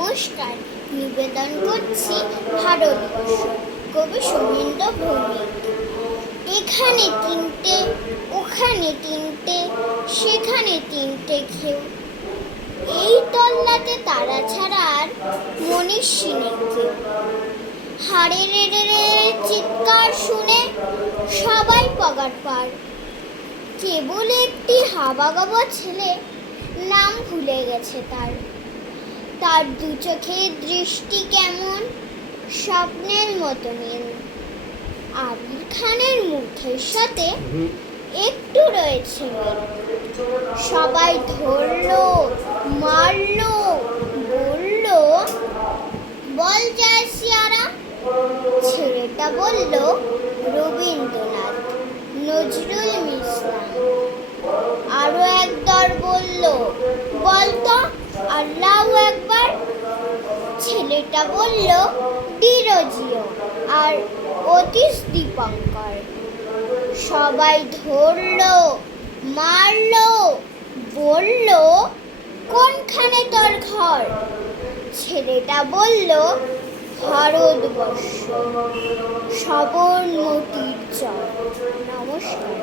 নমস্কার, নিবেদন করছি ভারতবর্ষ। কবি শমীন্দ্র ভৌমিক। এখানে তিনটে, ওখানে তিনটে, সেখানে তিনটে খেউ। এই তল্লাতে তারা ছাড়া আর মনীষী নেই কেউ। হাড়ে রেড়ে চিৎকার শুনে সবাই পগার পার। কেবল একটি হাবাগোবা ছেলে, নাম ভুলে গেছে তার। তার দু চোখের দৃষ্টি কেমন স্বপ্নের মতো নীল। আবির খানের মুখের সাথে একটু রয়েছে মিল। সবাই ধরলো, মারলো, বললো, বল জয় সিয়ারাম। ছেলেটা বলল রবীন্দ্রনাথ, নজরুল ইসলাম। আরো একদল বলল, বলতো আল্লাহু আকবার। ছেলেটা বলল ডিরোজিও আর অতীশ দীপঙ্কর। সবাই ধরলো, মারলো, বললো, কোনখানে তোর ঘর? ছেলেটা বলল ভারতবর্ষ, সবরমতীর চর। নমস্কার।